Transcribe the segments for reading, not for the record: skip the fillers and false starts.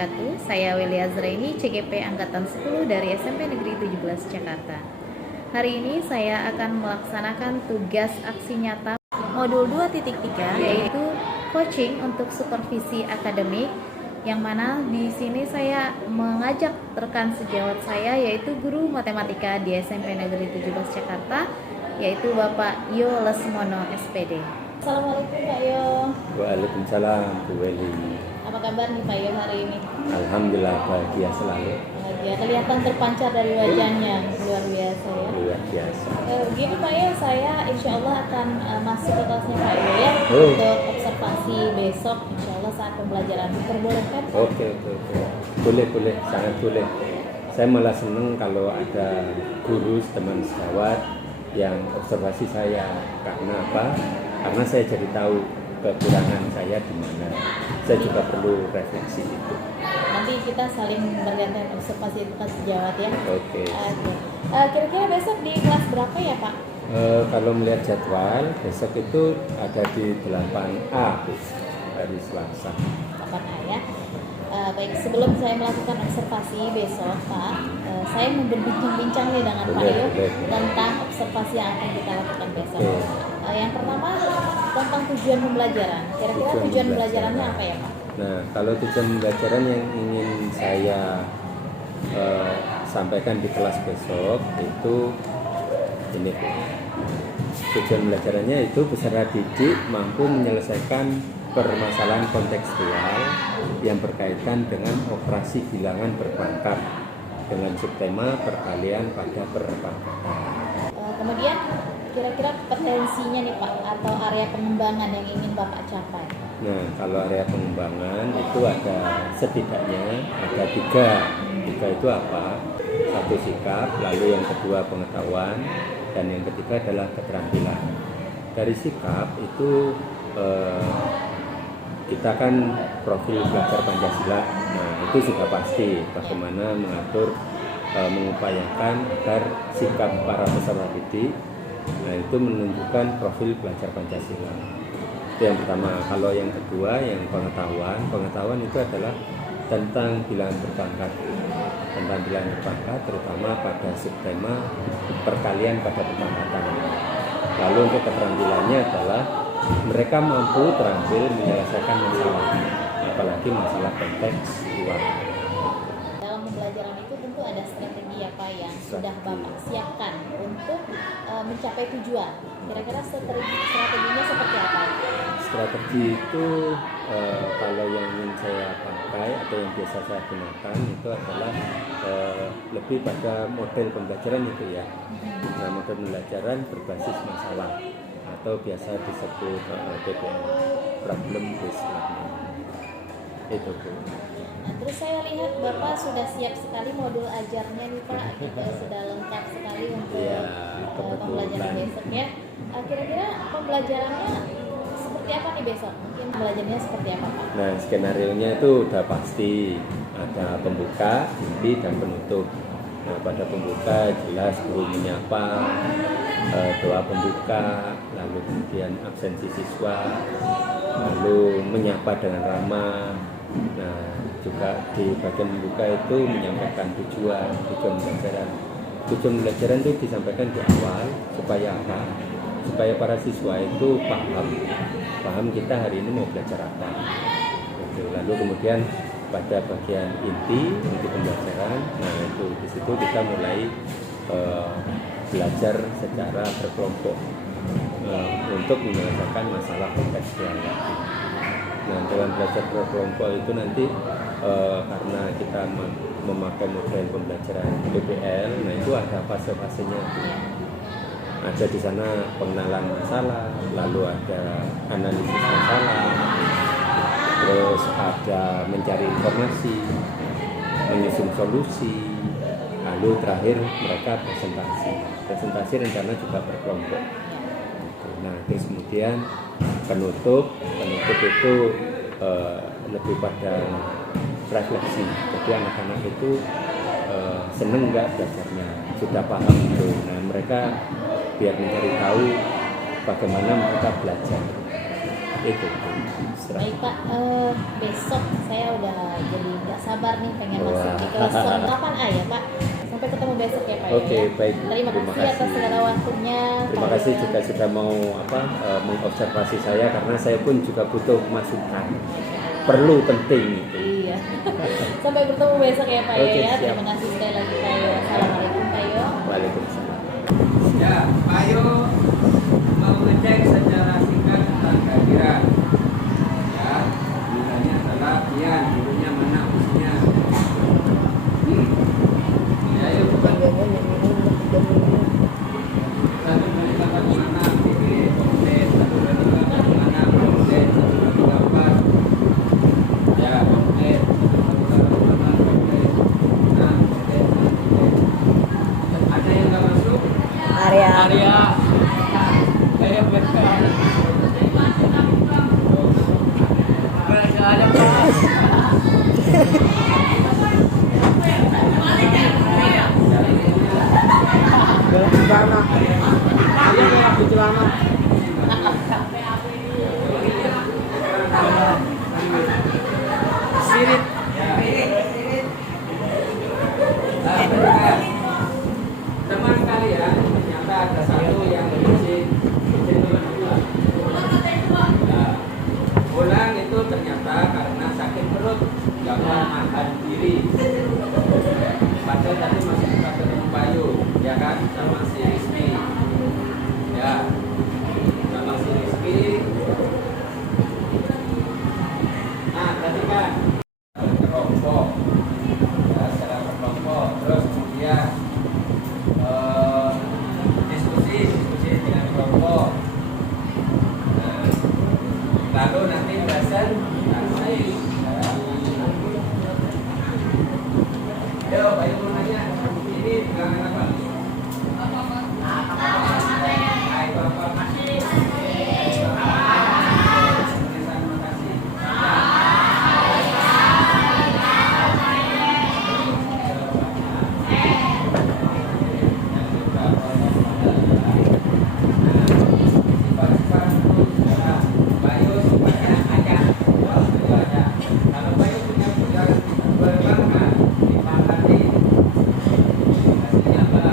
wabarakatuh. Saya Welia Azraini, CGP Angkatan 10 dari SMP Negeri 17 Jakarta. Hari ini saya akan melaksanakan tugas aksi nyata modul 2.3, yaitu coaching untuk supervisi akademik, yang mana di sini saya mengajak rekan sejawat saya, yaitu guru matematika di SMP Negeri 17 Jakarta, yaitu Bapak Yo Lesmono SPD. Assalamualaikum Pak Yo. Waalaikumsalam Bu Weli. Apa kabar nih Pak Yo hari ini? Alhamdulillah bahagia selalu. Bahagia, kelihatan terpancar dari wajahnya, luar biasa ya. Luar biasa. Gini Pak Yo, saya insya Allah akan masuk ke kelasnya Pak Yo ya, untuk observasi besok insya Allah saat pembelajaran. Diperbolehkan? Oke. Boleh, sangat boleh. Saya malah senang kalau ada guru teman sejawat yang observasi saya. Karena apa? Karena saya jadi tahu kekurangan saya di mana. Saya juga perlu refleksi itu. Nanti kita saling bergantian observasi itu sejawat ya. Oke. Kira-kira besok di kelas berapa ya Pak? Kalau melihat jadwal, besok itu ada di 8A hari Selasa. 8A ya. Baik, sebelum saya melakukan observasi besok Pak, saya mau berbincang-bincang nih dengan Pak Yo tentang observasi yang akan kita lakukan besok. Yang pertama tentang tujuan pembelajaran. Kira-kira tujuan pembelajarannya apa ya Pak? Nah, kalau tujuan pembelajaran yang ingin saya sampaikan di kelas besok itu ini, tujuan pembelajarannya itu peserta didik mampu menyelesaikan permasalahan kontekstual yang berkaitan dengan operasi bilangan perbankan dengan subtema perkalian pada perbankan. Kemudian kira-kira potensinya nih Pak, atau area pengembangan yang ingin Bapak capai? Nah, kalau area pengembangan itu ada setidaknya ada tiga itu apa? Satu sikap, lalu yang kedua pengetahuan, dan yang ketiga adalah keterampilan. Dari sikap itu kita kan profil belajar Pancasila. Nah, itu sudah pasti bagaimana mengatur, mengupayakan agar sikap para peserta didik, nah itu menunjukkan profil belajar Pancasila. Itu yang pertama. Kalau yang kedua, yang pengetahuan itu adalah tentang bilangan perbankan. Tentang bilangan perbankan terutama pada subtema perkalian pada perbankan. Lalu untuk keterampilannya adalah mereka mampu terampil menyelesaikan masalah, apalagi masalah kontekstual. Dalam pembelajaran itu tentu ada strategi apa yang sudah Bapak siapkan untuk mencapai tujuan. Kira-kira strateginya seperti apa? Strategi itu kalau yang ingin saya pakai atau yang biasa saya gunakan itu adalah lebih pada model pembelajaran itu ya. Nah, model pembelajaran berbasis masalah atau biasa disebut PBL, problem based learning. Itu Bu. Nah, terus saya lihat Bapak sudah siap sekali modul ajarnya nih Pak, sudah lengkap sekali untuk pembelajaran besok ya. Kira-kira pembelajarannya seperti apa nih besok? Mungkin pembelajarannya seperti apa Pak? Nah, skenario-nya itu udah pasti ada pembuka, inti, dan penutup. Nah, pada pembuka jelas guru menyapa, doa pembuka, lalu kemudian absensi siswa, lalu menyapa dengan ramah. Nah, juga di bagian pembuka itu menyampaikan tujuan pembelajaran. Tujuan pembelajaran itu disampaikan di awal supaya apa? Supaya para siswa itu paham kita hari ini mau belajar apa. Lalu kemudian pada bagian inti untuk pembelajaran, nah itu di situ kita mulai belajar secara berkelompok untuk menyelesaikan masalah kontekstual. Nah, dalam belajar berkelompok itu nanti karena kita memakai model pembelajaran PBL, nah itu ada fase-fasenya. Ada di sana pengenalan masalah, lalu ada analisis masalah, terus ada mencari informasi, menyusun solusi, lalu terakhir mereka presentasi rencana juga berkelompok. Nah, terus kemudian penutup itu lebih pada refleksi. Jadi anak-anak itu seneng nggak belajarnya, sudah paham itu. Nah, mereka biar mencari tahu bagaimana mereka belajar. itu. Baik Pak, besok saya udah jadi nggak sabar nih pengen Wah. masuk di kelas 8A ya Pak. Sampai ketemu besok ya Pak. Oke, ya. baik. Terima kasih atas segala waktunya. Terima Pak kasih Dewan. juga sudah mau mengobservasi saya, karena saya pun juga butuh masukan. Perlu, penting itu. Iya. Sampai bertemu besok ya Pak Oke, ya. siap. Terima kasih sekali lagi Pak Yo. Assalamualaikum Pak Yo. Waalaikumsalam. Ya, ayo mau ngecek secara singkat tentang kehadiran. Ya, nilainya adalah kian, gurunya mana usinya. Ya, ayo bukan. Satu dari delapan mana pilih komplit, satu dari delapan mana komplit, satu dari delapan. Ya, komplit, satu dari delapan komplit. Nah, komplit, komplit. Ada yang nggak masuk? Area. Saya berkata ada Pak. Sirit. Teman kalian ternyata ada satu yang izin pulang itu ternyata karena sakit perut, nggak mau makan diri. Padahal tadi masih suka ketemu Bayu, ya kan, sama si Rizky. Ya, sama si Rizky. Nah, tadi kan kelompok, ya, secara berkelompok, terus kemudian diskusi dengan kelompok. Lalu nanti belasan nanti yo Bayu mau nanya ini pegangan apa? Ayo apa? Terima kasih. Kalau Bayu punya pegangan berbangga dipahami. Hasilnya apa?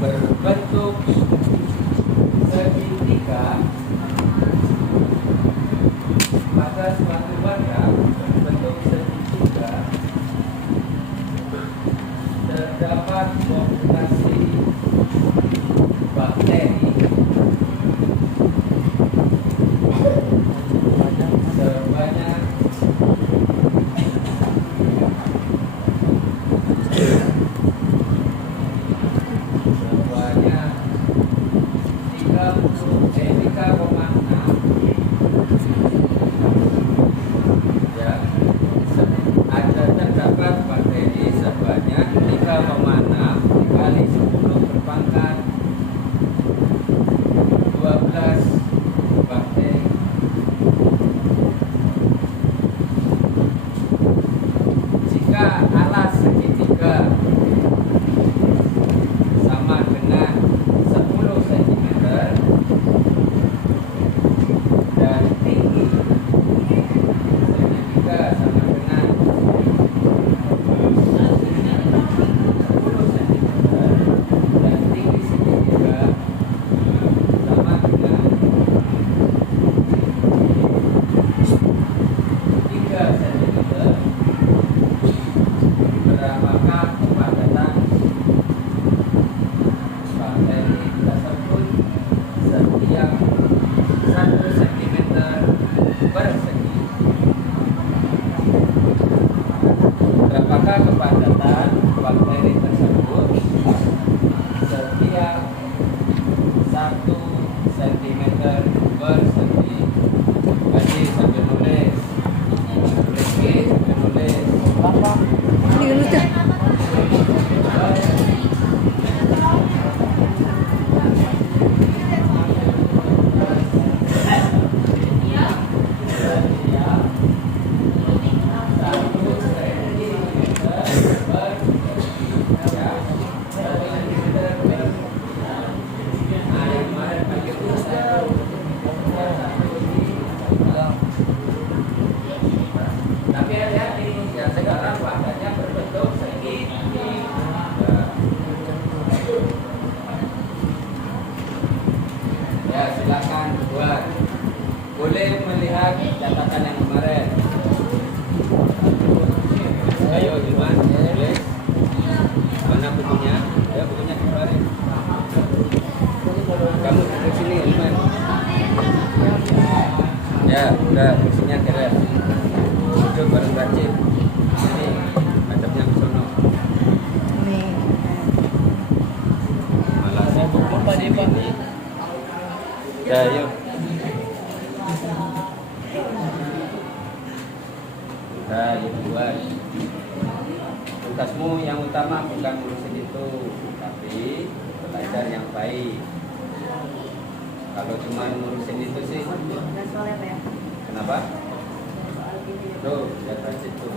berbentuk segitiga pada suatu wadah berbentuk segitiga terdapat populasi bakteri sebanyak sebanyak 3,6 ya, ada terdapat bakteri sebanyak 3,6 kali 10 berpangkat 12 bakteri. Jika alas segitiga sama dengan 10 cm dan tinggi segitiga sama dengan 10 cm dan tinggi segitiga sama dengan 3 cm, berapakah kepadatan bakteri tersebut setiap 1 cm persegi? Berapakah kepadatan bakteri tersebut setiap 1 cm persegi? Kasih sambil nulis. Rizky sambil nulis. Ini dulu dah. Tapi hati-hati, yang sekarang wadahnya berbentuk segitiga. Ya, silakan buat. Boleh melihat catatan yang kemarin. Ayo, Iman, tulis. Mana bukunya? Ya, bukunya kemarin. Kamu duduk sini, Iman. Ya, udah, fungsinya keren. Duduk bareng Rajin. Ini, madepnya ke sono. Nih. Malah sibuk lupa di pagi. Ya, yuk. Nah, yuk buat. Tugasmu yang utama bukan ngurusin itu, tapi belajar yang baik. Kalau cuma ngurusin itu sih, Nggak soalnya apa ya? kenapa? Tuh, lihat Rajin tuh.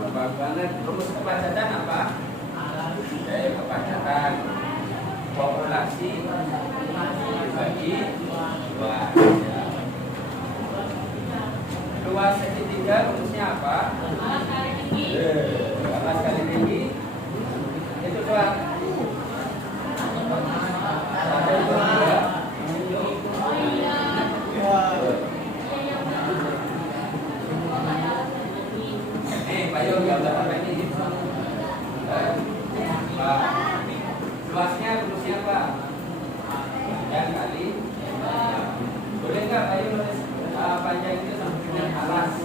Bapak banget, rumus kepadatan apa? Kepadatan populasi dibagi 2 ya. Luas segitiga rumusnya apa? Luas kali tinggi itu doang. 1, 2. Ayo gambar apa ini? Luasnya rumusnya apa? Dan kali. Boleh nggak Ayo nulis panjang itu sampai dengan alas?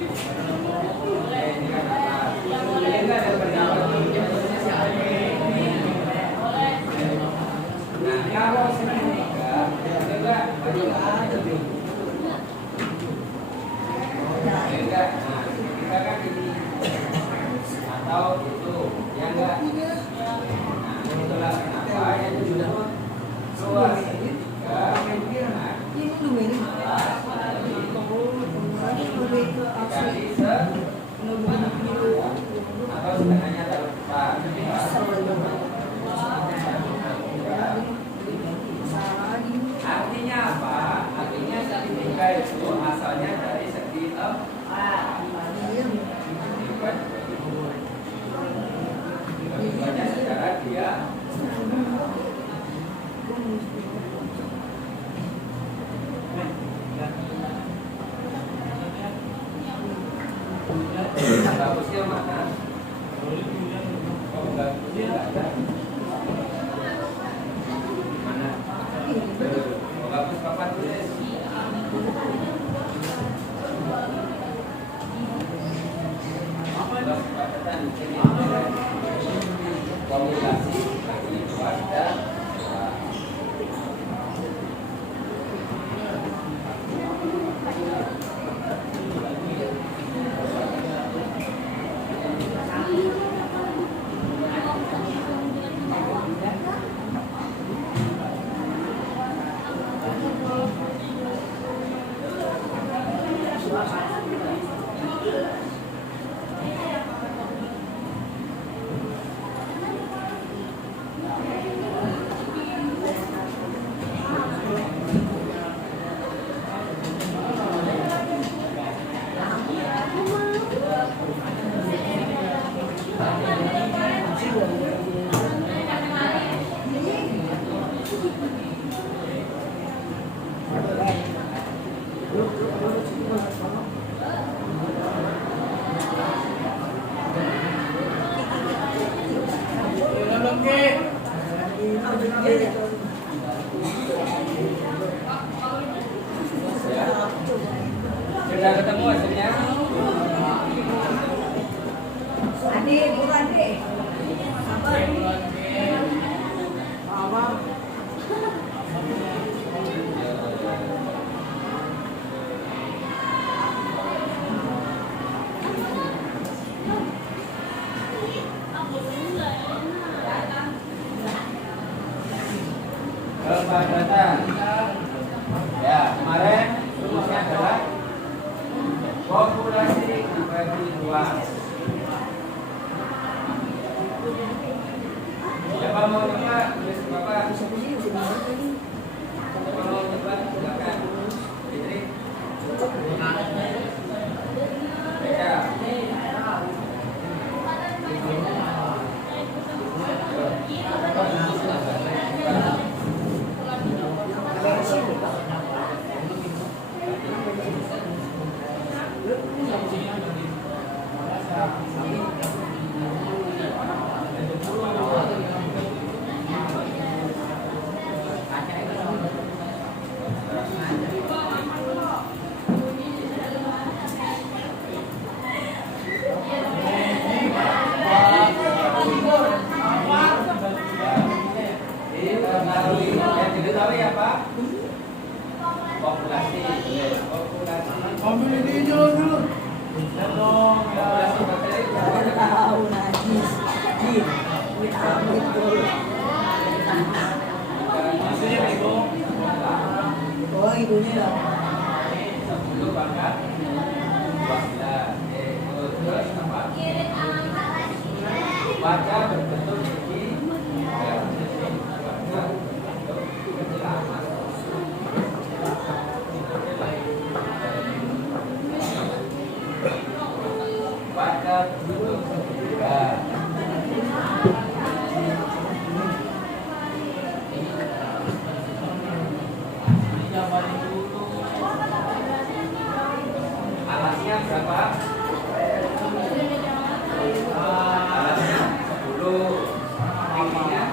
Ini kan alas. Boleh nggak ada pendapat tulisnya sampai ini? Nah, kalau segitiga, boleh nggak? Boleh nggak? Nah, segitiga kan ini. Atau itu, ya enggak? Nah, itulah kenapa yang disebut Bagusnya mana? Oh, bagusnya nggak ada. Mana? Oh, bagus papan tulis. Formulasi bagi keluarga. Sudah ketemu hasilnya? Adik, bukan adik. Apa? Kepadatan. Ya, kemarin rumusnya adalah populasi dibagi luas. Siapa mau coba? Tulis Bapak. Siapa mau coba? Silakan. Fitri. Baca. Yang diketahui apa? Populasi. Populasi dulu. bakteri. Tahu najis. Amit dulu. Oh, ibunya lah. 10 pangkat 12. Terus apa? Baca berbentuk segi. Baca berbentuk segitiga. Alasnya berapa? Alasnya 10. Tingginya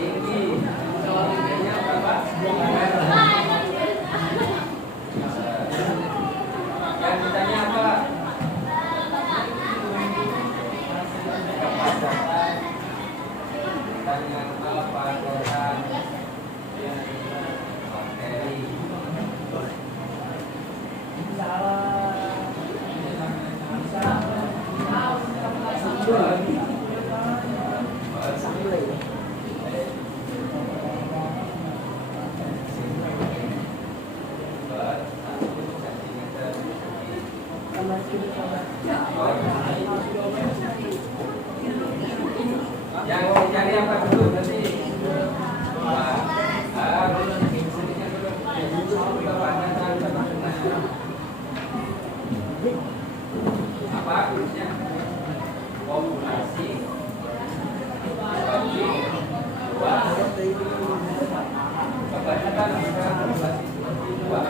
tinggi. Tingginya berapa? Yang ditanya apa? Kepadatan. Tanya apa koran bakteri. Yang dicari apa dulu nanti? Apa tulisnya? Populasi bagi Kebanyakan mereka populasi dua.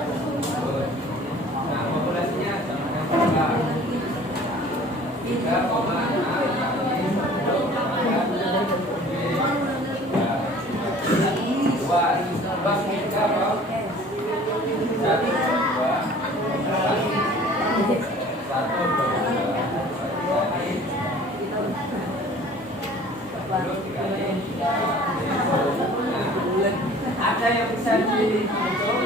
Nah, populasinya sama dengan 3, ada yang bisa dihitung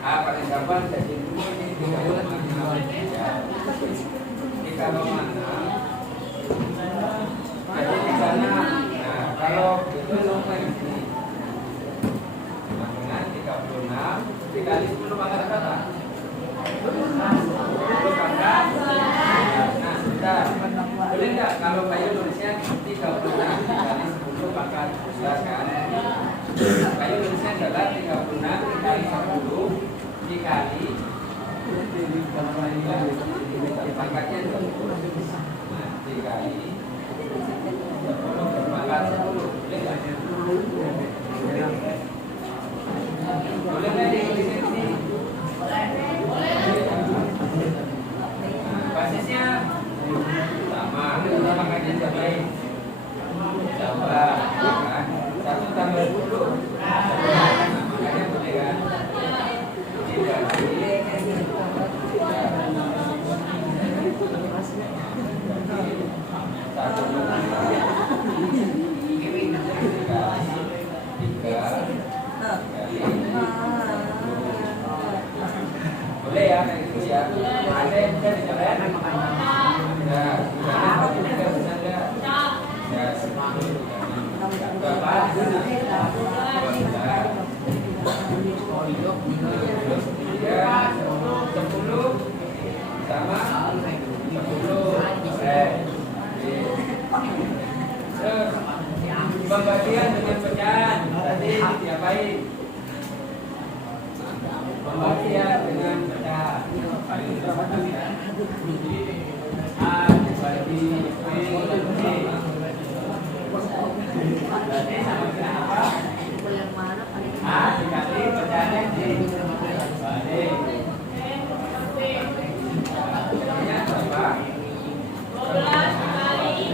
paling gampang jadi ini 3,6 ya. 3,6 jadi 36. Nah, kalau itu lompat ini dengan 36 dikali 10 pangkat berapa? 10 pangkat. Nah, sudah. Boleh nggak kalau kayu nulisnya 36 dikali 10 pangkat 11 kan? Kayu nulisnya adalah 36 dikali 10 dikali pangkatnya 20. Nah, dikali 10 pangkat 10. Boleh nggak? Boleh nggak ditulisnya ini? Basisnya sama, makanya jabain coba kan 1 tambah 10 makanya boleh kan tidak boleh ya kayak gitu ya. Ada yang bisa dicobain? Nah, pembagian dengan pecahan tadi diapain? Pembagian dengan pecahan A dibagi B berarti sama dengan apa? A dikali pecahannya D balik jadinya berapa? 12 kali 2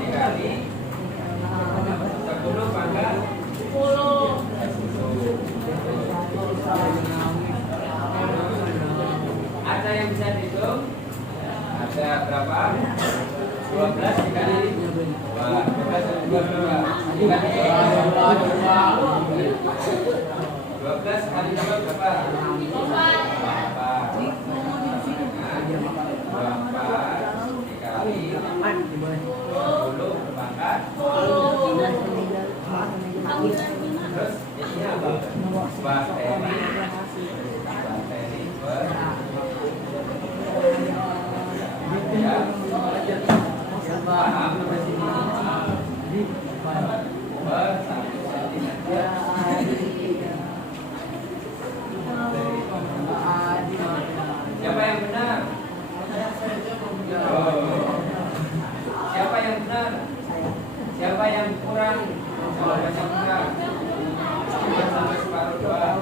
dikali 10 pangkat 10. Ada yang bisa dihitung? Ada berapa? 12 dikali 2. 12 berapa? Dikali 12 kali berapa? 4. 4 dikali 10 pangkat 10. Terus jadinya apa? Bakteri per ya. Paham sampai sini? Per 1 cm. Siapa yang benar? Oh. Siapa yang benar? Siapa yang kurang? Kalau banyak benar, sampai separuh doang.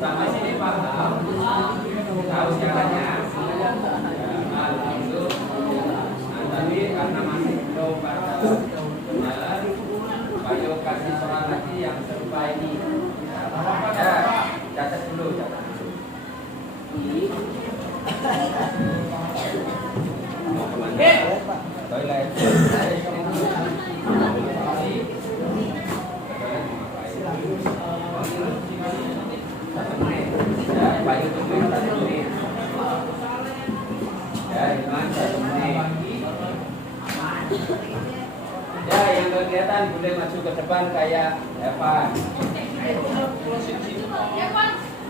Sampai sini paham? Tahu caranya? Itu. Nah, tapi karena masih belum pada jalan, Bayu kasih soal lagi yang serupa ini. Ya, catat dulu, catat dulu. Toilet. Ya, yang kelihatan boleh maju ke depan kayak Evan.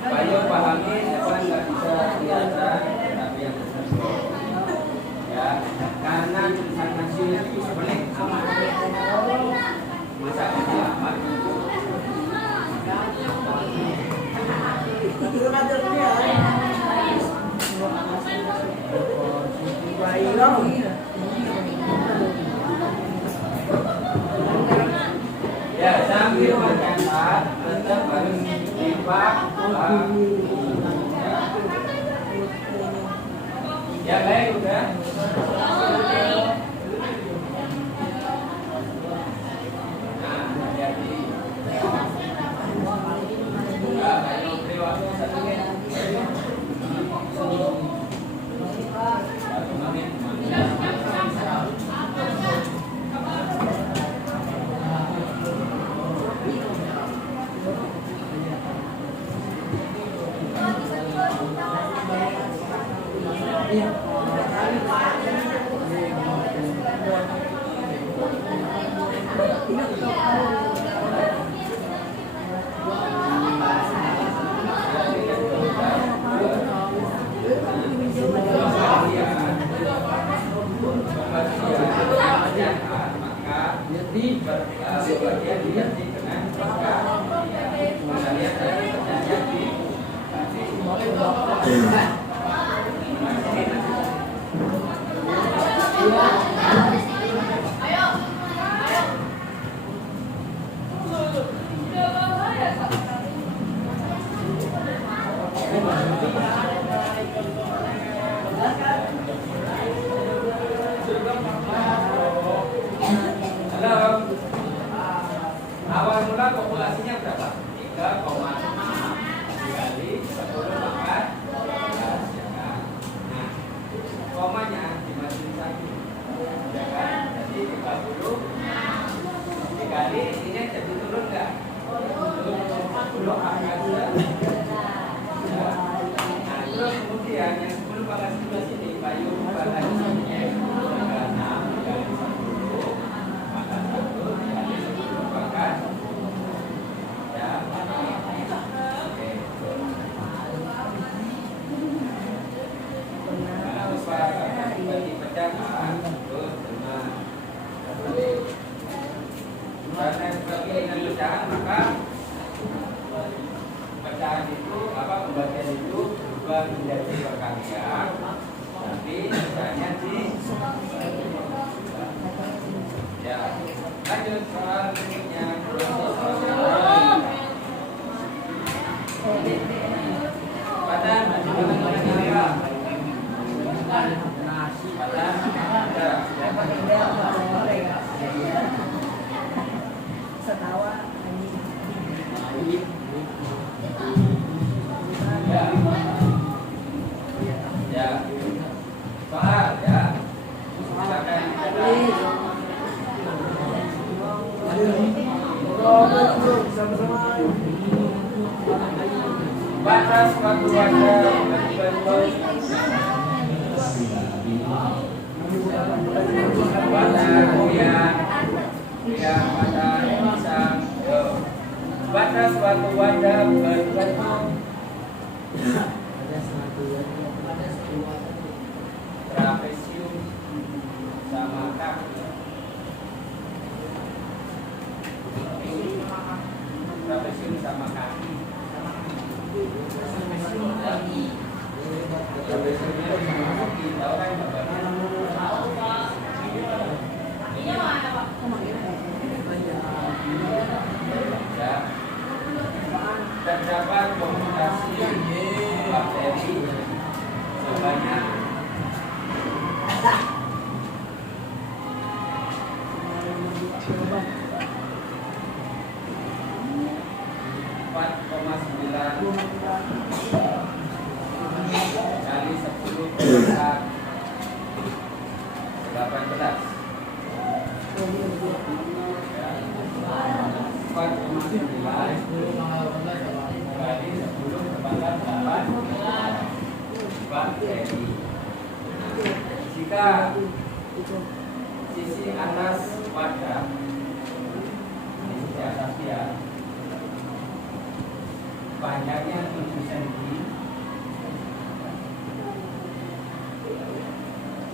Bayu pahami, Evan nggak bisa kelihatan, tapi yang benar. Ya, karena tulisan nasional itu sebenarnya amat. Masa ini amat. ambil tercatat, tetap harus lipat. Ya baik, udah. Nah, hati-hati. Ya, baik, beri waktu 1 menit. 1 menit. Sebagian diganti dengan kalian halo. Awal mula populasinya berapa? 3,5 dikali 10 pangkat 12, ya kan? Nah, komanya dimasukin satu, ya kan? Jadi 30 dikali ini jadi turun nggak? Turun 10 angka sudah. Ya. Nah, terus kemudian yang 10 pangkat 12 ini payung pangkat ini 6 dikali 10 maka 1 dikali 10 pangkat. Ya. Oke. Nah, lupa bagi pecahan terus benar. Karena sebagai dengan pecahan maka pecahan itu pembagian itu berubah menjadi perkalian, tapi pecahannya di ya. Lanjut soal berikutnya. Patan, Setawa Ya. Soal ya. Silakan. Batas waktu wajar batas waktu wadah berbentuk trapesium sama kaki. Trapesium sama kaki. Trapesiumnya sama kaki, tahu kan Bapak? Ya. Terdapat kombinasi bakteri sebanyak 4,9 kali 10 kuadrat 18. 4,9 kali 10 tambahkan 8 bakteri. Jika sisi atas wadah, sisi atas ya, panjangnya 7 cm,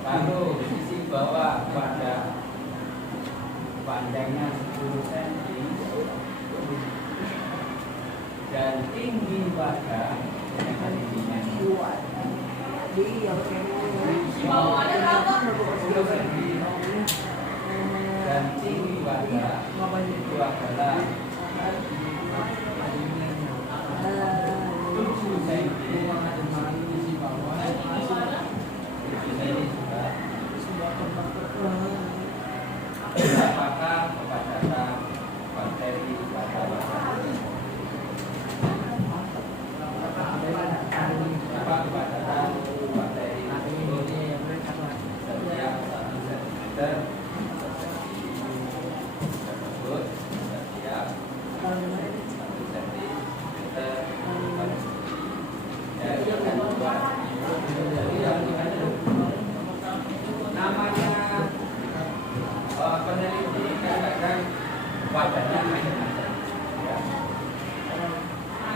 lalu sisi bawah wadah panjangnya 10 cm, dan tinggi wadah dengan tingginya 10 cm, dan tinggi wadah itu adalah Apakah kepadatan bakteri pada kepadatan bakteri setiap 1 cm tersebut setiap 1 cm. Namanya peneliti katakan wadahnya macam-macam.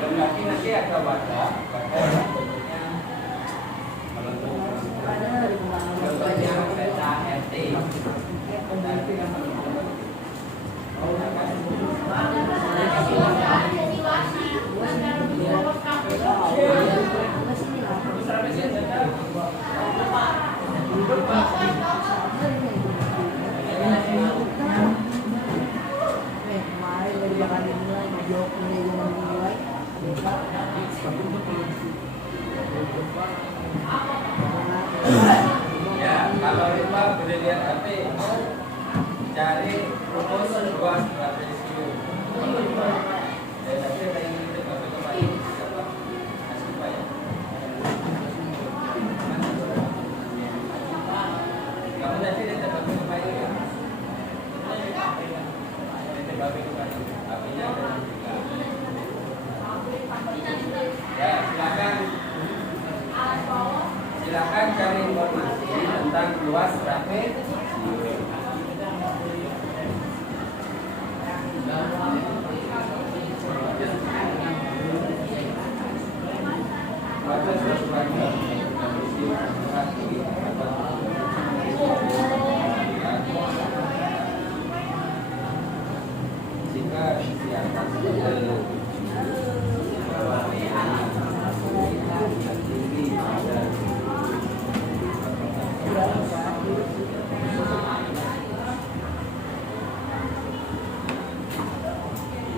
Berarti nanti ada wadah yang bentuknya contohnya beta RT. Ya, kalau ritme boleh lihat HP, cari rumus ruas trapesium. Dan nanti ada yang kita pakai kembali siapa? Asli Pak ya. Kamu nanti dia pakai kembali ya. Dia pakai kembali. Apinya ada juga. Ya, silakan cari informasi tentang luas trapesium. Pada sesuatu jika siapa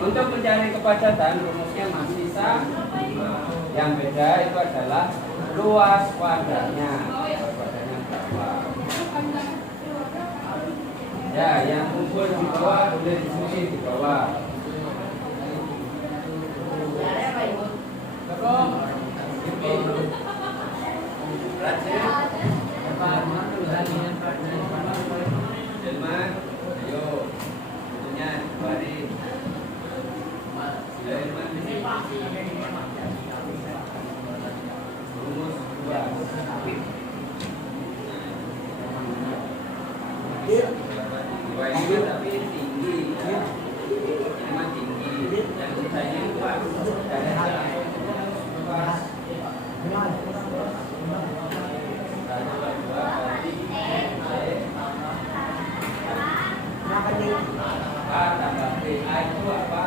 untuk mencari kepadatan rumusnya masih sama. Yang beda itu adalah luas wadahnya. Luas wadahnya berapa? Ya, yang kumpul di bawah boleh diskusi di bawah. Delman, ayo, butuhnya bari. Rumus 2 ini tapi tinggi, ini mah tinggi, yang sisanya kuat. Tambah B itu apa?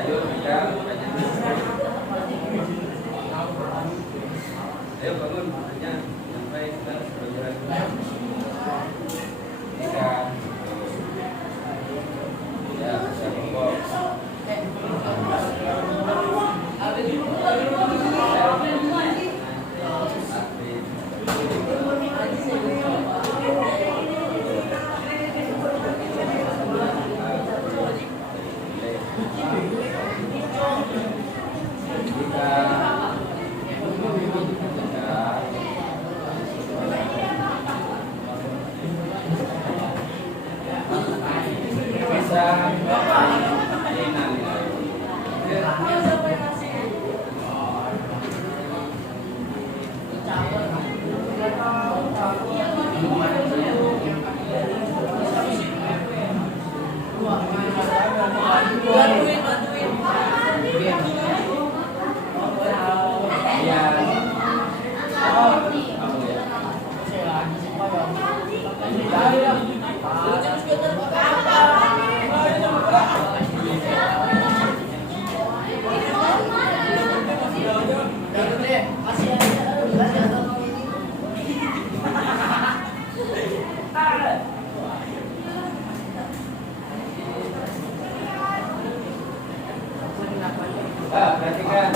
Ayo kita. Ayo bangun, hanya sampai kita berjalan. Tiga. Ya, bisa bongkok. Perhatikan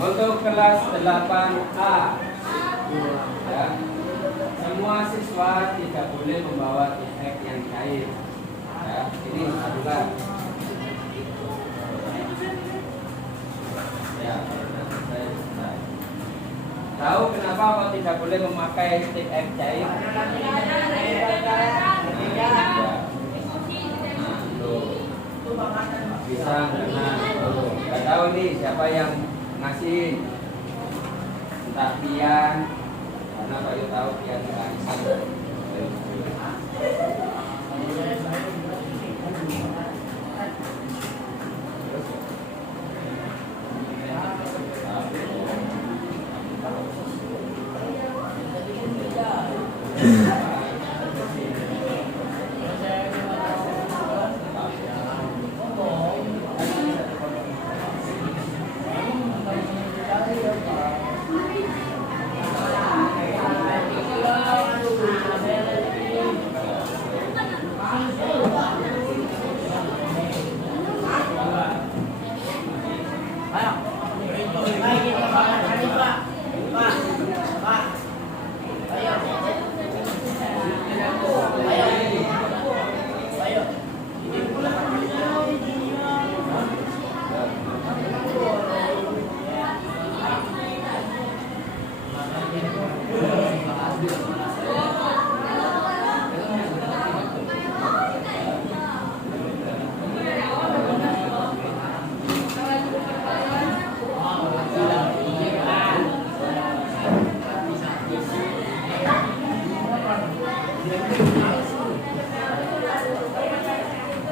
untuk kelas 8A ya, semua siswa tidak boleh membawa tag yang cair ya, ini aturan ya. Tahu kenapa kok tidak boleh memakai tag cair? Bisa nggak tahu nih siapa yang ngasih, entah Pian, karena Pak Yu tahu Pian nggak ngasih.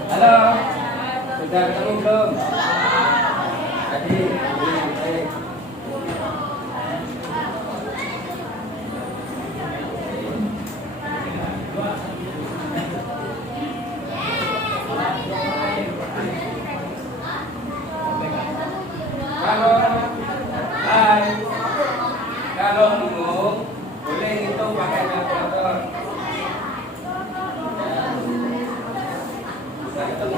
Halo, sudah ketemu belum? Tadi. Kalau bingung, boleh hitung pakai kalkulator. Bisa hitung.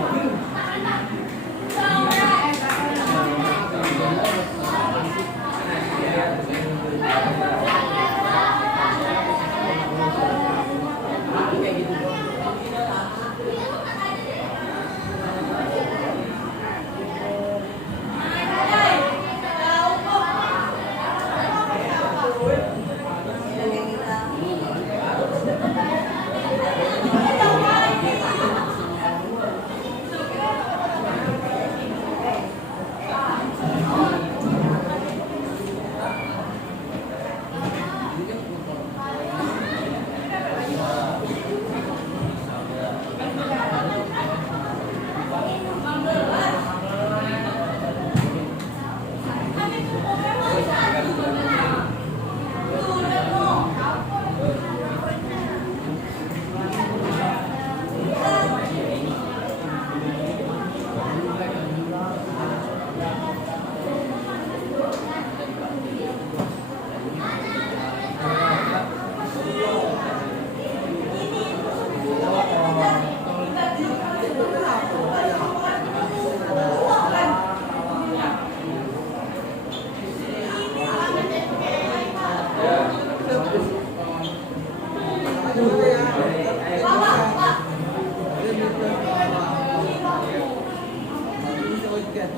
tiket.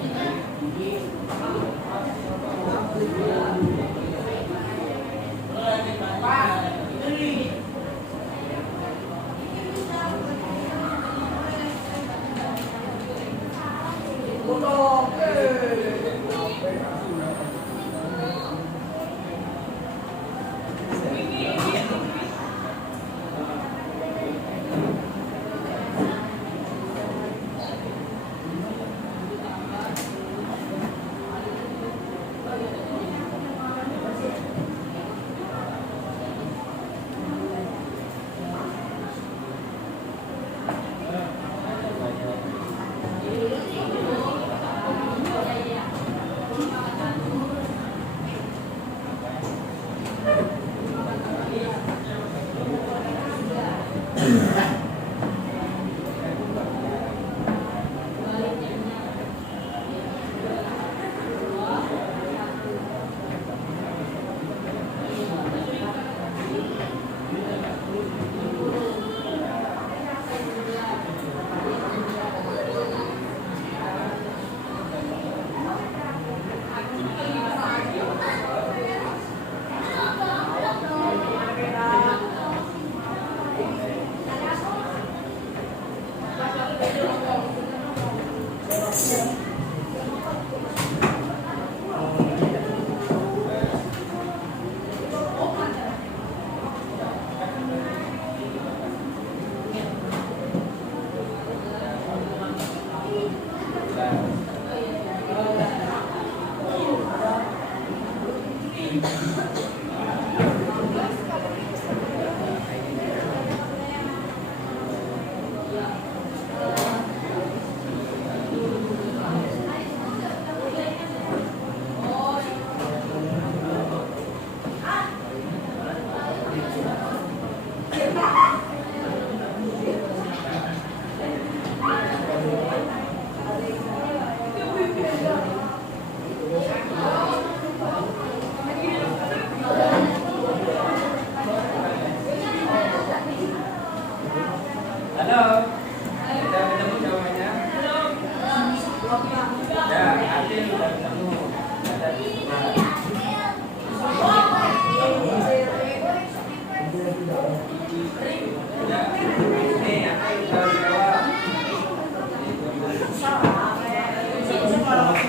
Halo, sudah ketemu jawabannya? Ya, Adil sudah ketemu. Ya, ini Adil sudah jawab.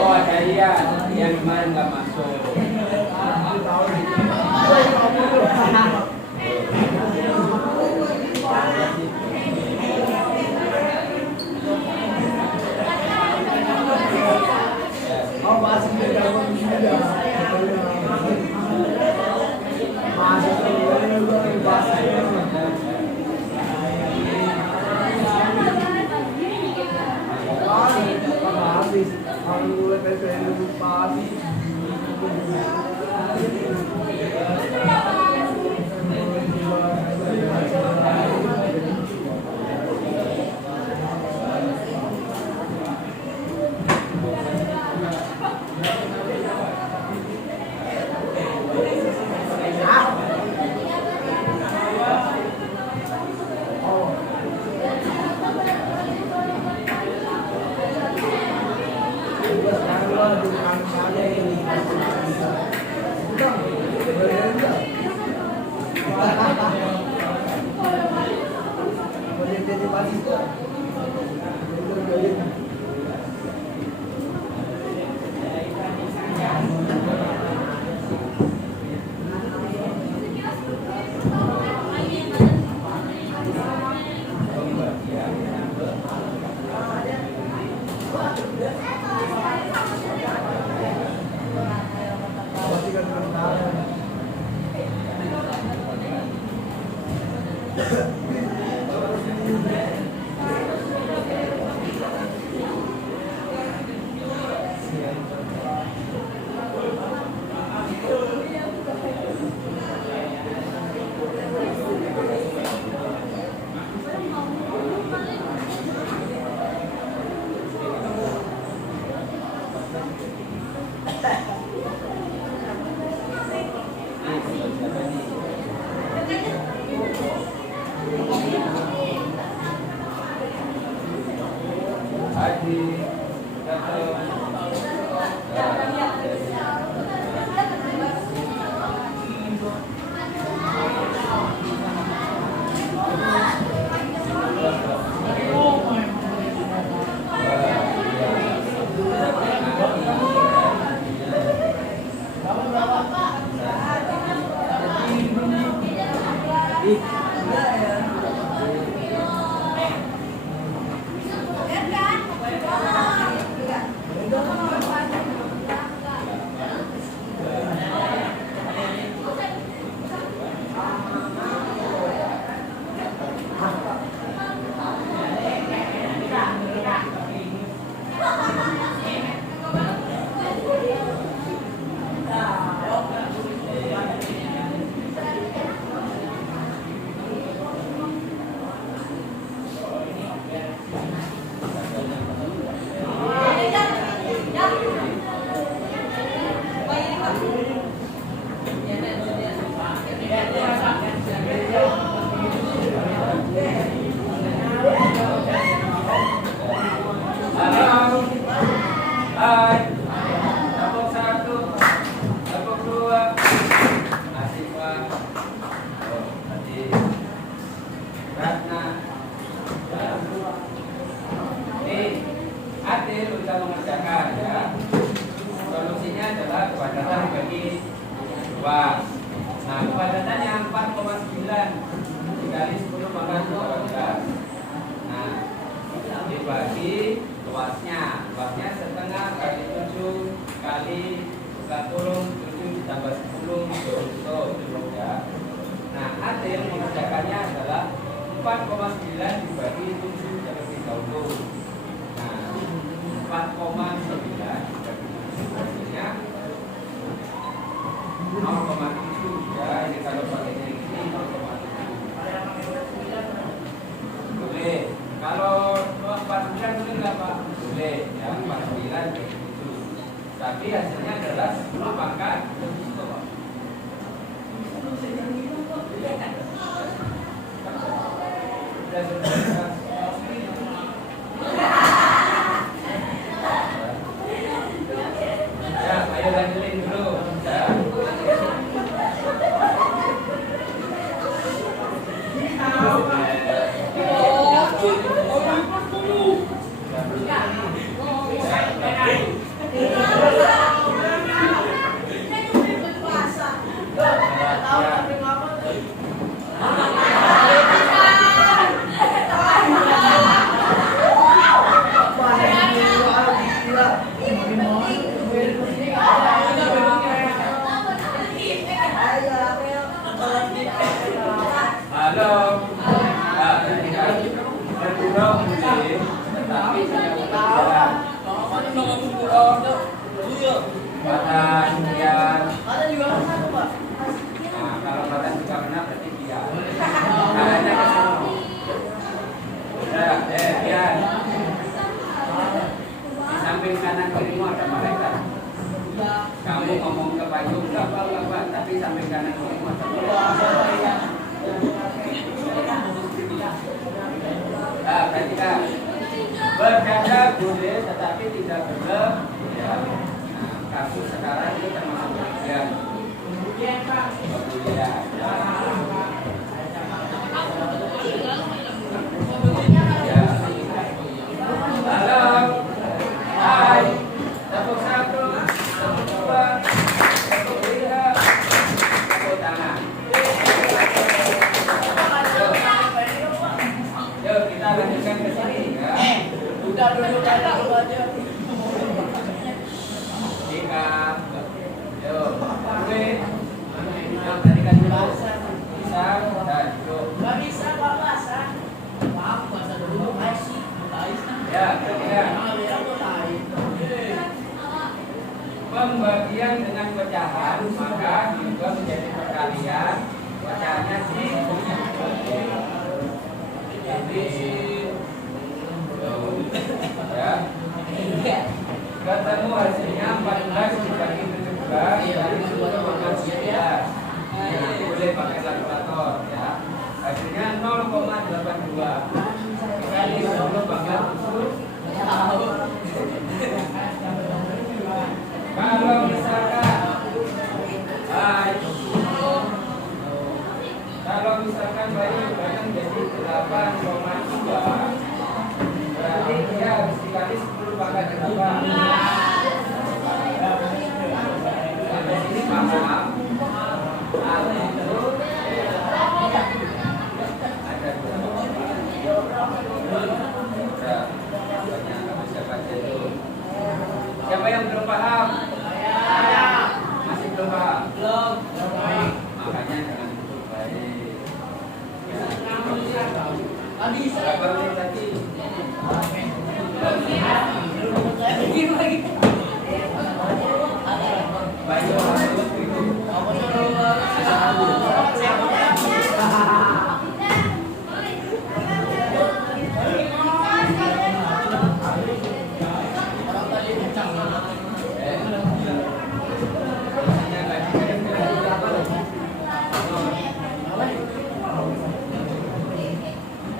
Oh, ada iya yang kemarin nggak masuk. Halo. Badan biar. Ada juga satu Pak. Nah, kalau badan juga kena berarti biar. Caranya ke sini. Udah, biar. Di samping kanan kirimu ada malaikat. Kamu ngomong ke Bayu, enggak, tapi samping kanan kirimu ada malaikat. Nah, perhatikan. Bercanda boleh, tetapi tidak berlebihan. Ya. Nah, kasus sekarang ini termasuk berlebihan. Berlebihan. Ya. Halo. Hai. Tepuk satu, tepuk dua, tepuk tiga, tepuk tangan. Yuk, kita lanjutkan ke sini ya. Udah duduk aja dulu aja. Jika, yuk, gue, yuk tadikan dulu. Bisa, dan yuk. Gak bisa Pak bahasa. Maaf bahasa dulu. Ya, ketiga. Pembagian dengan pecahan maka juga menjadi perkalian. Pecahannya di ya. Ketemu hasilnya 14 dibagi 17 dari 10,9. Boleh pakai kalkulator ya. Hasilnya 0,82 dikali 10/7. Kalau misalkan Bayu datang jadi 8,2, berarti dia harus dikali 10/8. Sampai sini paham? Itu ada siapa yang belum paham? Masih belum paham? Belum. Makanya jangan tutup baik. Berapa menit tadi? Bayu harus itu.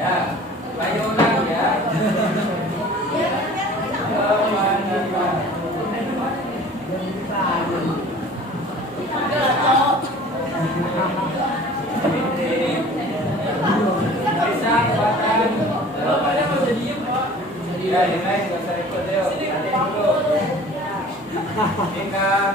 Ya, Bayu ulang ya. Bisa kekuatan. Ya, ini nggak usah ikut yuk. Nanti dulu. Ika.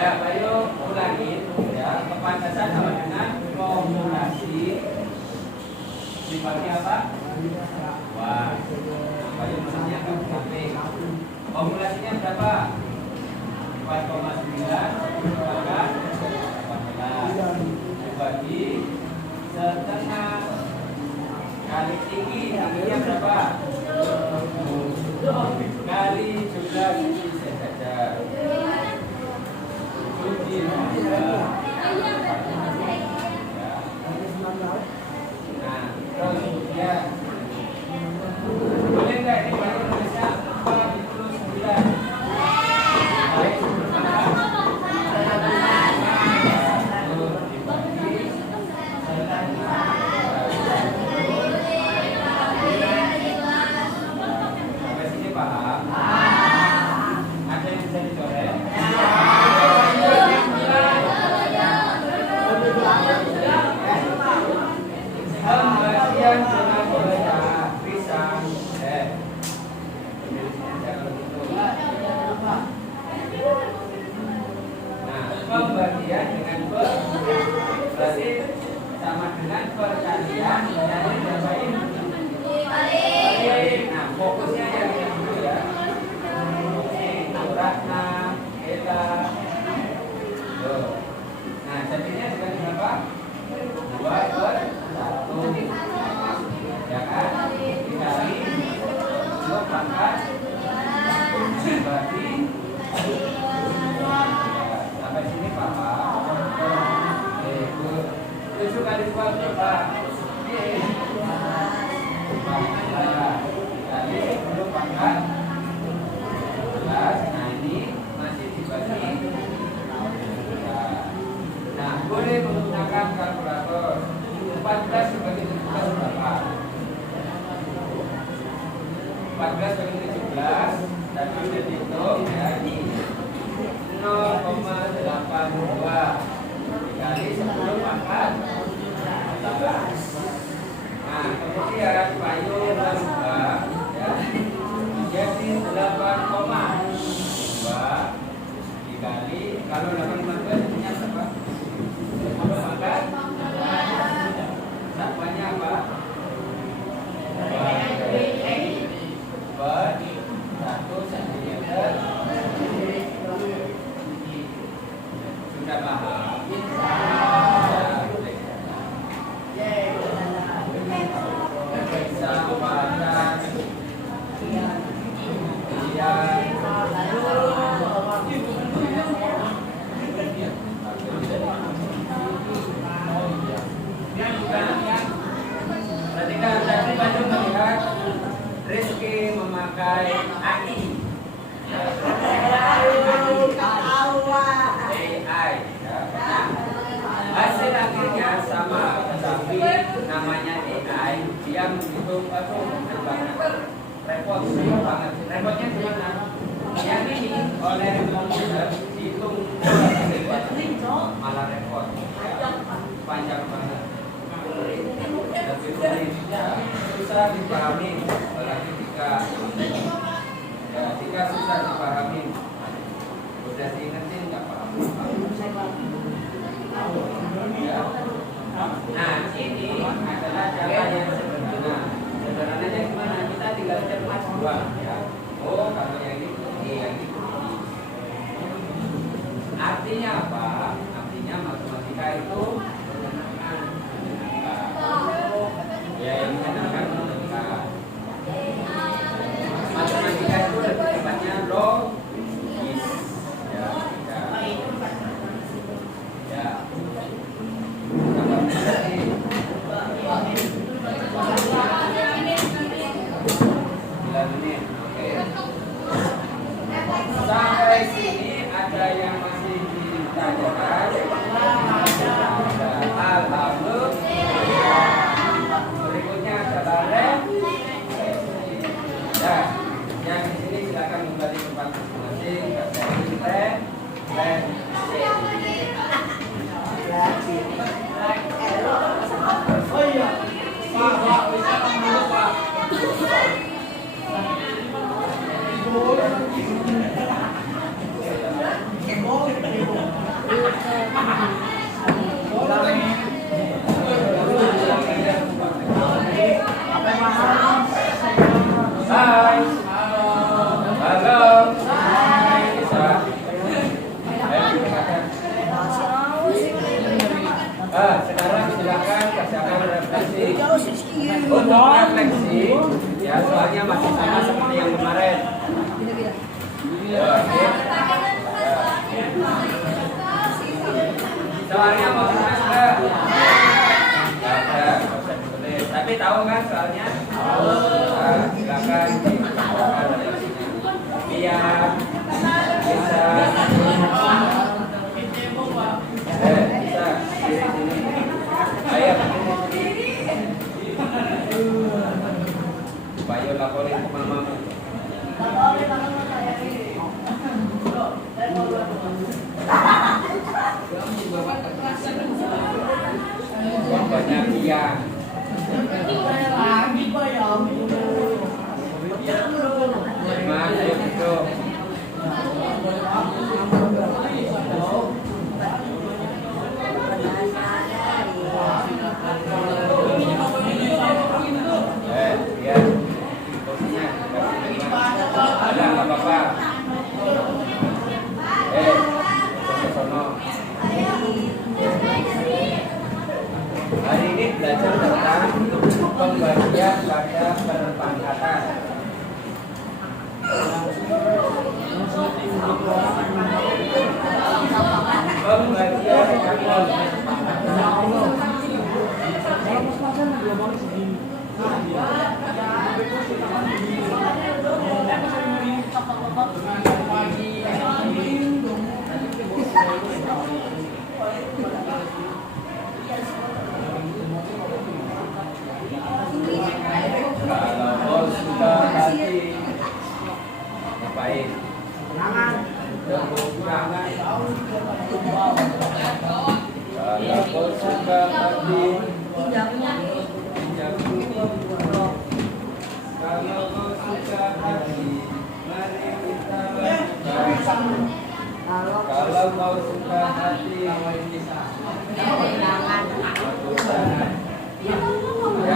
Ya, Bayu ulangin ya, kepantasan sama dengan formulasi sifatnya apa? Wah, Bayu maksudnya kan samping. Formulasinya berapa? 4,9 maka 14 dibagi setengah kali tinggi, tingginya berapa? Kali jumlah sisi saja. Nah, terus ya, boleh nggak ini baru nulisnya 49? Sampai sini paham? Ada yang bisa dicoret? Pembagian dengan pecahan bisa sama dengan perkalian dari berapa ini? Nah, fokusnya yang itu ya. Kurang 6, eta. Tuh. Nah, jadinya dengan berapa? 2 per 1. Ya kan? Dikali 2 pangkat berarti sampai sini paham. Oke, 7 kali 2 berapa? Kali 10 pangkat 11. Nah, ini masih dibagi. Nah, boleh menggunakan kalkulator. 14 dibagi 17 berapa? 14 bagi 17 dan sudah dihitung ya, ini 0,82 dikali 10 pangkat 11. Nah, kemudian payung berubah ya, menjadi 8,2 dikali, kalau 8,2 jadinya berapa? 10 pangkat satuannya apa? Per 1 cm. Sudah paham? Bisa membaca perhatikan tadi Bandung melihat Rizky memakai AI. AI. Nah, hasil akhirnya sama, tetapi namanya AI dia menghitung repot banget. Repotnya gimana? Yang ini oleh komputer dihitung malah repot, panjang banget. Lebih sulit, ya. Susah dipahami, apalagi jika susah dipahami, udah diingetin nggak paham. Ya. Nah, ini adalah cara yang sederhana. Sederhananya gimana? Kita tinggal cermat dua, ya. Oh, kalau yang ini, yang ini. Artinya apa? Artinya matematika itu ya yang mengenalkan matematika. Matematika itu lebih tepatnya logis. Ya, ya. Sampai sini ada yang masih ditanyakan? Alhamdulillah. Berikutnya adalah ya, yang di sini silakan kembali ke tempat masing-masing. Oh iya, Pak, bisa dulu Pak. Hai. Halo. Bisa. Sekarang silakan kerjakan refleksi. Untuk refleksi, ya soalnya masih sama seperti yang kemarin. Soalnya mau ditulis nggak? Nggak ada, nggak usah ditulis. Tapi tahu kan soalnya? Nah, silakan dikerjakan refleksinya. Biar bisa. Bisa diri sini. Ayo. Bayu laporin ke mamamu. Banyak iya. Mas, ayo gitu. Hari ini belajar tentang pembagian pada penempatan. Kalau kau suka hati, ngapain? Tepuk tangan. Kalau kau suka hati, injak bumi. Kalau kau suka hati, mari kita lakukan. Kalau kau suka hati, tepuk tangan. Ya.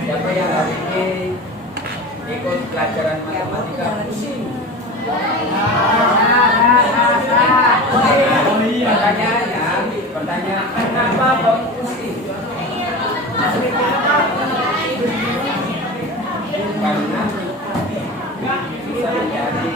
Siapa yang hari ini ikut pelajaran matematika? Pertanyaannya, kenapa kok pusing? Karena bisa menjadi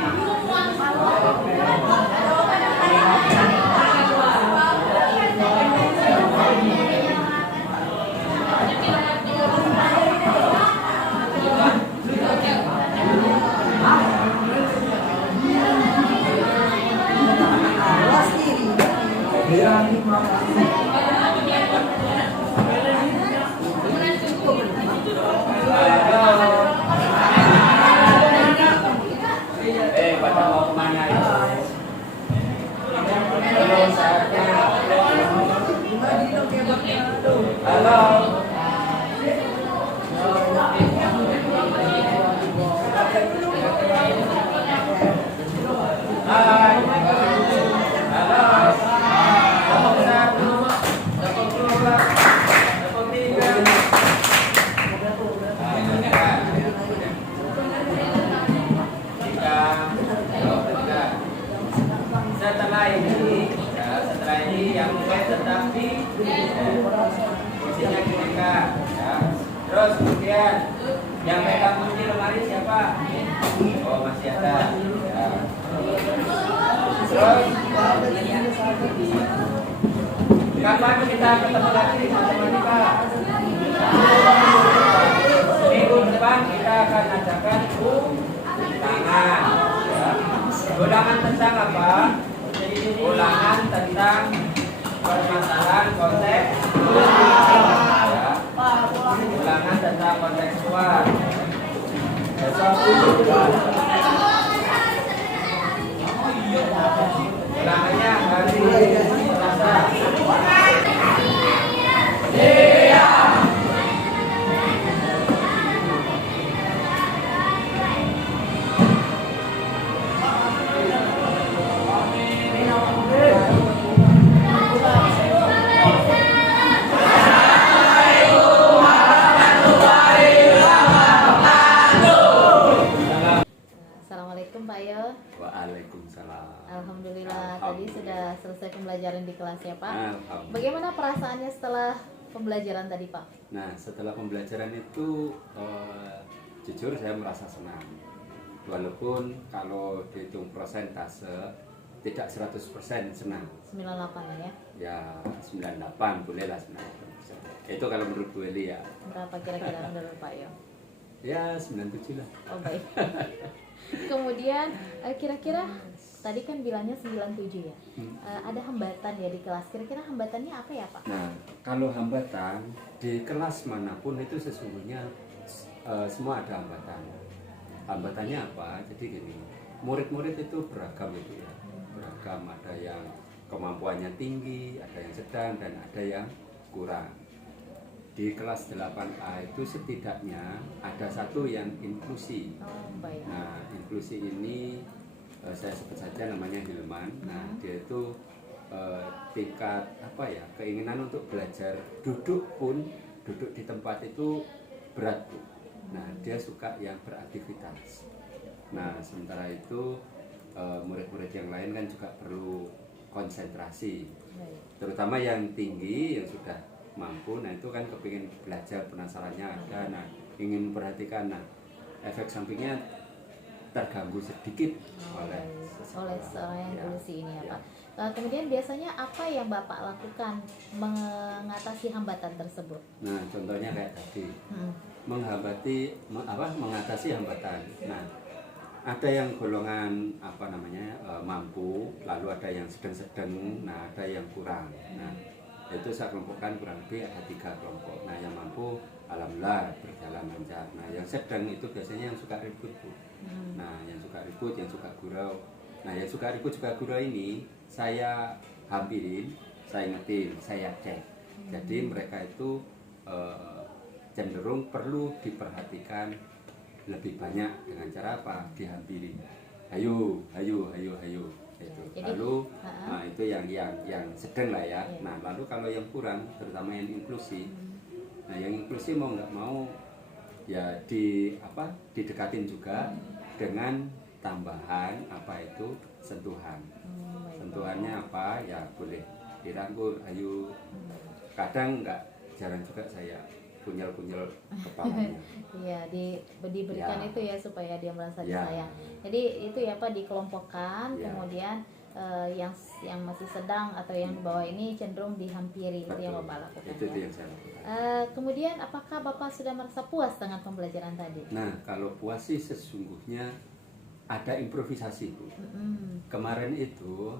Kursinya gini Kak, ya. Terus kemudian yang pegang kunci lemari siapa? Oh masih ada. Ya. Terus kapan kita ketemu lagi di matematika? Minggu depan kita akan adakan ulangan. Ya. Ulangan tentang apa? Ulangan tentang permasalahan kontekstual. Ya. Ulangan tentang kontekstual. Besok ulangannya hari Selasa. Assalamualaikum Pak Yo. Waalaikumsalam. Alhamdulillah tadi sudah selesai pembelajaran di kelas ya Pak. Alhamdulillah. Bagaimana perasaannya setelah pembelajaran tadi Pak? Nah, setelah pembelajaran itu jujur saya merasa senang. Walaupun kalau dihitung persentase tidak 100% senang. 98 ya? Ya 98 bolehlah 98%. Itu kalau menurut Bu Eli ya. Berapa kira-kira menurut Pak Yo? Ya 97 lah. Oh baik. Kemudian kira-kira tadi kan bilangnya 97 ya. Ada hambatan ya di kelas. Kira-kira hambatannya apa ya Pak? Nah, kalau hambatan di kelas manapun itu sesungguhnya semua ada hambatan. Hambatannya apa? Jadi gini, murid-murid itu beragam itu ya. Beragam, ada yang kemampuannya tinggi, ada yang sedang, dan ada yang kurang. Di kelas 8A itu setidaknya ada satu yang inklusi. Oh baik. Nah, inklusi ini saya sebut saja namanya Hilman. Nah, dia itu tingkat apa ya, keinginan untuk belajar duduk di tempat itu berat Bu. Nah, dia suka yang beraktivitas. Nah, sementara itu murid-murid yang lain kan juga perlu konsentrasi, Baik. terutama yang tinggi yang sudah mampu. Nah, itu kan kepingin belajar, penasarannya ada, nah ingin memperhatikan. Nah, efek sampingnya terganggu sedikit oleh seorang yang ya. inklusi ini ya Ya. Pak. Kemudian biasanya apa yang Bapak lakukan mengatasi hambatan tersebut? Nah, contohnya kayak tadi mengatasi hambatan. Nah, ada yang golongan mampu, lalu ada yang sedang-sedang, nah ada yang kurang. Nah, itu saya kelompokkan kurang lebih ada 3 kelompok. Nah, yang mampu alhamdulillah berjalan lancar. Nah, yang sedang itu biasanya yang suka ribut Bu. Nah, yang suka ribut, yang suka gurau. Nah, yang suka ribut juga gurau ini saya hampirin, saya ingetin, saya cek. Jadi mereka itu cenderung perlu diperhatikan lebih banyak dengan cara apa? Dihampirin. Ayo. Itu. Jadi, Lalu nah itu yang sedang lah ya. Iya. Nah, lalu kalau yang kurang, terutama yang inklusi. Nah, yang inklusi mau nggak mau ya didekatin juga dengan tambahan sentuhan. Baik. Sentuhannya apa? Ya boleh dirangkul, ayo. Kadang jarang juga saya kunyel-kunyel kepalanya. Iya, diberikan Ya. itu ya supaya dia merasa Ya. disayang. Jadi itu ya Pak, dikelompokkan, Ya. kemudian yang masih sedang atau yang di bawah ini cenderung dihampiri. Itu yang Betul. Bapak lakukan Itu ya. yang saya lakukan. Kemudian apakah Bapak sudah merasa puas dengan pembelajaran tadi? Nah, kalau puas sih sesungguhnya ada improvisasi Bu. Kemarin itu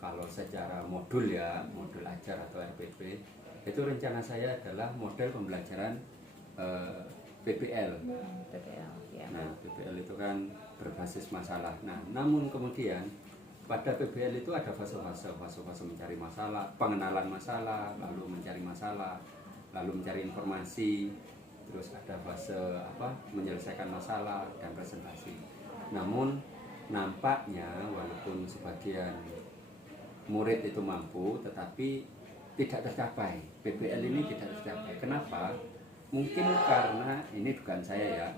kalau secara modul ajar atau RPP, itu rencana saya adalah model pembelajaran PPL. PPL, ya. Nah, PPL itu kan berbasis masalah. Nah, namun kemudian pada PPL itu ada fase-fase mencari masalah, pengenalan masalah, lalu mencari masalah, lalu mencari informasi, terus ada fase menyelesaikan masalah dan presentasi. Namun nampaknya walaupun sebagian murid itu mampu, tetapi tidak tercapai. PPL ini tidak tercapai. Kenapa? Mungkin karena ini dugaan saya ya,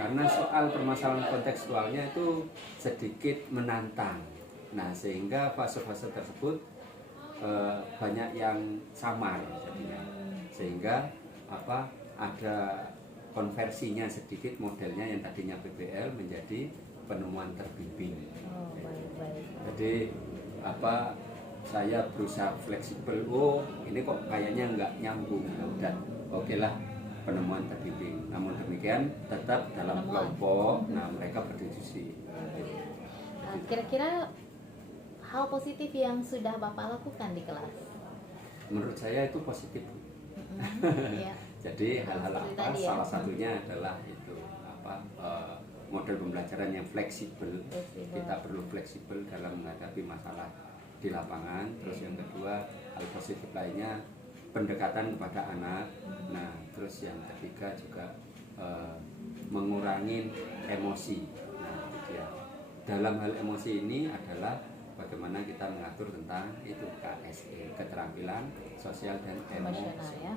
karena soal permasalahan kontekstualnya itu sedikit menantang. Nah, sehingga fase-fase tersebut banyak yang samar jadinya, sehingga ada konversinya sedikit, modelnya yang tadinya PBL menjadi penemuan terbimbing. Oh, baik. Jadi saya berusaha fleksibel, ini kok kayaknya nggak nyambung, ya udah oke lah penemuan terbimbing. Namun demikian tetap dalam kelompok, nah mereka berdiskusi. Kira-kira hal positif yang sudah Bapak lakukan di kelas? Menurut saya itu positif. Iya. Jadi hal-hal Tadi ya. salah satunya adalah itu model pembelajaran yang fleksibel. Kita perlu fleksibel dalam menghadapi masalah di lapangan. Terus yang kedua, hal positif lainnya pendekatan kepada anak. Nah, terus yang ketiga juga mengurangi emosi. Nah, itu ya. Dalam hal emosi ini adalah bagaimana kita mengatur tentang itu KSE, keterampilan sosial dan emosional ya.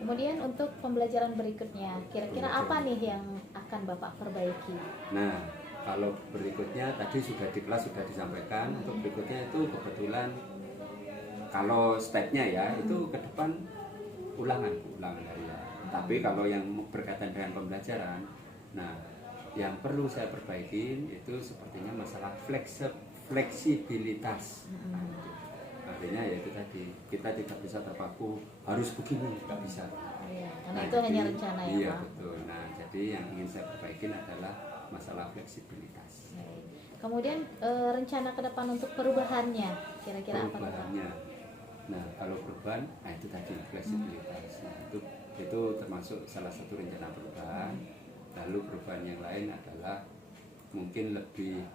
Kemudian untuk pembelajaran berikutnya, kira-kira apa nih yang akan Bapak perbaiki? Nah, kalau berikutnya tadi sudah di kelas sudah disampaikan. Untuk berikutnya itu kebetulan kalau stepnya ya itu ke depan ulangan harian. Tapi kalau yang berkaitan dengan pembelajaran, nah yang perlu saya perbaiki itu sepertinya masalah fleksibilitas. Nah, artinya ya itu tadi, kita tidak bisa terpaku harus begini, nggak bisa. Karena itu hanya rencana ya, iya, Pak? betul. Nah, jadi yang ingin saya perbaiki adalah masalah fleksibilitas. Kemudian rencana ke depan untuk perubahannya, kira-kira apa, Pak? Nah, kalau perubahan, nah itu tadi fleksibilitas. Nah, itu termasuk salah satu rencana perubahan. Lalu perubahan yang lain adalah mungkin lebih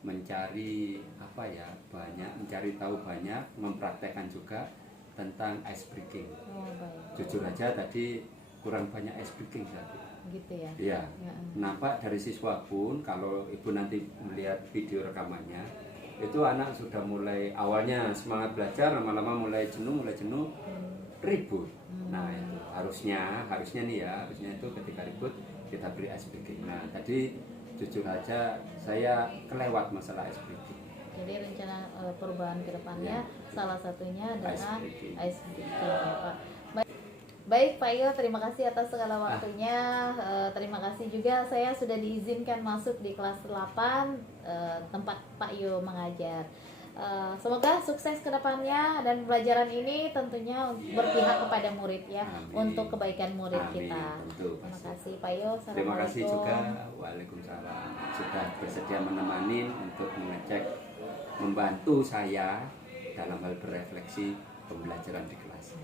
mencari mencari tahu banyak, mempraktekkan juga tentang ice breaking. Jujur aja tadi kurang banyak ice breaking satu. Gitu ya? Iya. Nampak dari siswa pun kalau ibu nanti melihat video rekamannya, itu anak sudah mulai awalnya semangat belajar, lama-lama mulai jenuh, ribut. Nah itu harusnya itu ketika ribut kita beri ice breaking. Nah tadi jujur aja saya kelewat masalah ice breaking. Jadi rencana perubahan ke depannya salah satunya adalah ice breaking ya, Pak. Baik Pak Yo, terima kasih atas segala waktunya. Terima kasih juga saya sudah diizinkan masuk di kelas 8 tempat Pak Yo mengajar. Semoga sukses ke depannya dan pelajaran ini tentunya berpihak kepada murid ya. Amin. Untuk kebaikan murid kita. Terima kasih Pak Yo. Terima kasih juga. Waalaikumsalam. Sudah bersedia menemani untuk membantu saya dalam hal berefleksi pembelajaran di kelas.